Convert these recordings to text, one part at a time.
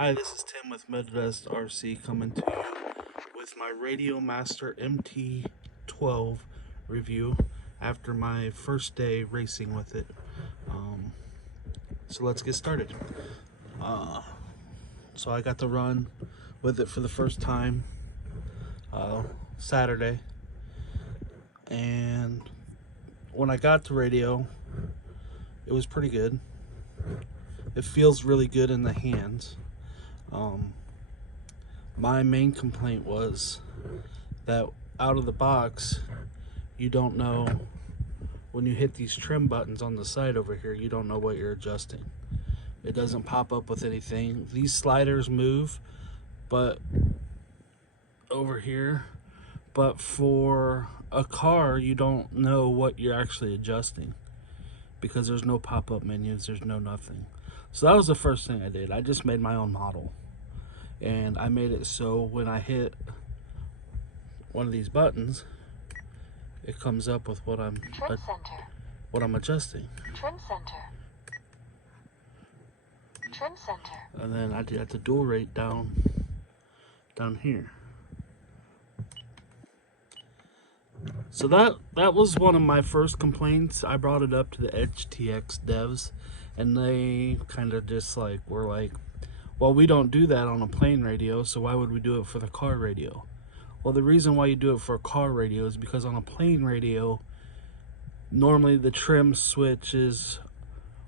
Hi, this is Tim with Midwest RC coming to you with my RadioMaster MT12 review after my first day racing with it. So let's get started. So I got to run with it for the first time Saturday, and when I got to radio, it was pretty good. It feels really good in the hands. My main complaint was that out of the box, you don't know, when you hit these trim buttons on the side over here, you don't know what you're adjusting. It doesn't pop up with anything. These sliders move, but over here, but for a car, you don't know what you're actually adjusting because there's no pop-up menus, there's no nothing. So that was the first thing I did. I just made my own model. And I made it so when I hit one of these buttons, it comes up with what I'm adjusting. Trim center. Trim center. And then I did the dual rate down here. So that was one of my first complaints. I brought it up to the HTX devs, and they kind of just were like, well, we don't do that on a plane radio, so why would we do it for the car radio? Well, the reason why you do it for a car radio is because on a plane radio, normally the trim switches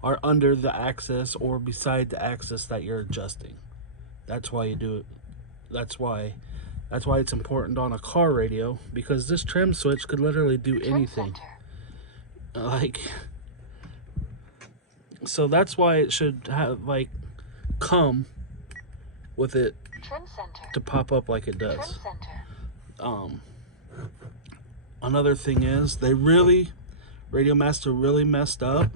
are under the axis or beside the axis that you're adjusting. That's why you do it. That's why it's important on a car radio, because this trim switch could literally do anything. So that's why it should have come with it to pop up like it does. Another thing is RadioMaster really messed up.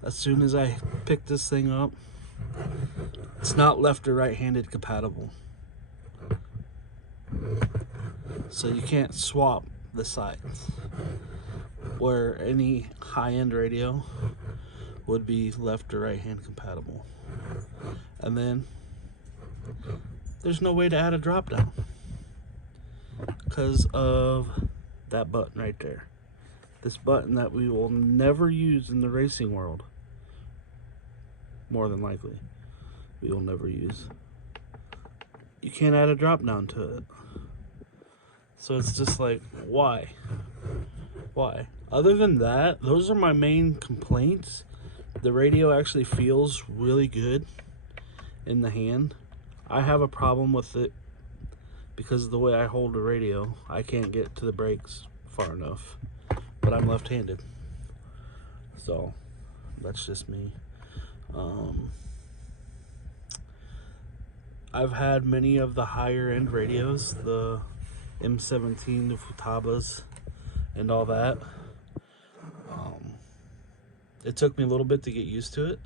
As soon as I picked this thing up, it's not left or right-handed compatible. So you can't swap the sides, where any high-end radio would be left or right-hand compatible. And then there's no way to add a drop down because of that button right there. This button that we will never use in the racing world. More than likely, we will never use. You can't add a drop down to it. So it's just like, why? Why? Other than that, those are my main complaints. The radio actually feels really good in the hand. I have a problem with it because of the way I hold the radio. I can't get to the brakes far enough, but I'm left-handed. So that's just me. I've had many of the higher end radios, the M17, the Futabas, and all that. It took me a little bit to get used to it.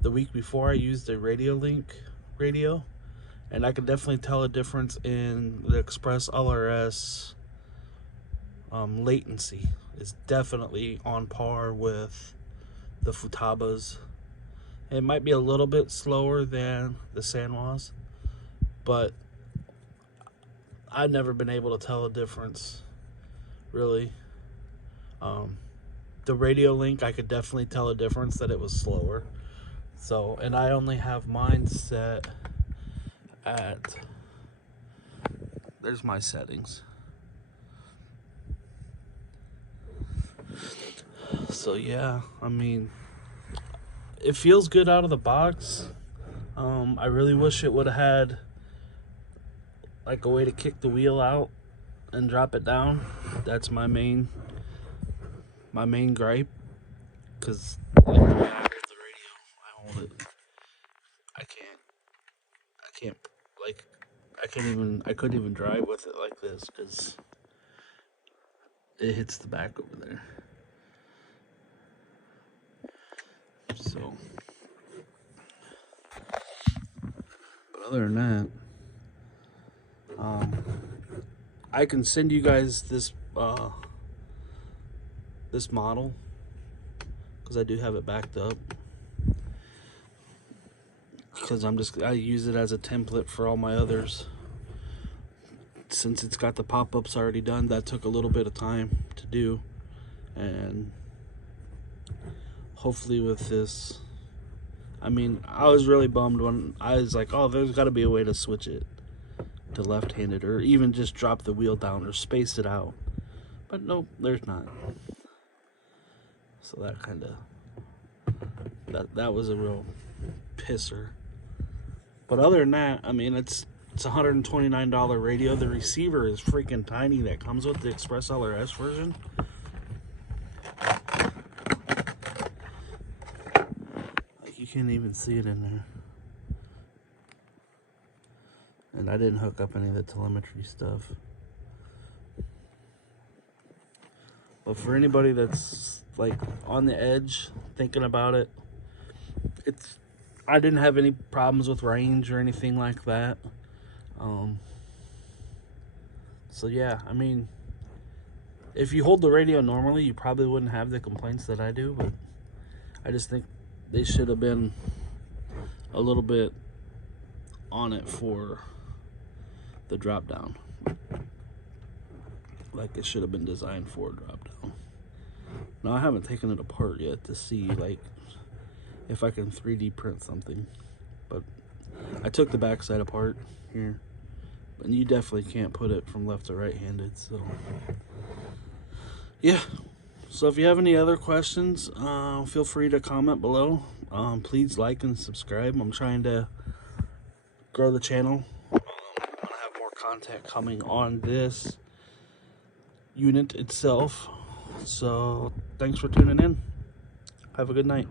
The week before, I used a RadioLink radio, and I could definitely tell a difference in the Express LRS latency. It's definitely on par with the Futabas. It might be a little bit slower than the Sanwas, but I've never been able to tell a difference, really. The RadioLink, I could definitely tell a difference that it was slower. So, and I only have mine set at, there's my settings. So yeah, I mean, it feels good out of the box. I really wish it would have had a way to kick the wheel out and drop it down. That's my main gripe, because when I hold the radio, I hold it, I couldn't even drive with it like this because it hits the back over there. So, but other than that, I can send you guys this model because I do have it backed up. because I use it as a template for all my others. Since it's got the pop-ups already done, that took a little bit of time to do, and hopefully with this, I mean, I was really bummed when I was like, oh, there's got to be a way to switch it to left-handed, or even just drop the wheel down or space it out, but nope, there's not. So that kind of, that was a real pisser. But other than that, I mean, it's a $129 radio. The receiver is freaking tiny that comes with the Express LRS version. Like, you can't even see it in there. And I didn't hook up any of the telemetry stuff. But for anybody that's like on the edge thinking about it, I didn't have any problems with range or anything like that. So yeah, I mean, if you hold the radio normally, you probably wouldn't have the complaints that I do, but I just think they should have been a little bit on it for the drop down. Like it should have been designed for a drop down. Now I haven't taken it apart yet to see like if I can 3D print something, but I took the backside apart here, and you definitely can't put it from left to right handed. So yeah, so if you have any other questions, feel free to comment below. Please like and subscribe. I'm trying to grow the channel. I'm gonna have more content coming on this unit itself. So thanks for tuning in. Have a good night.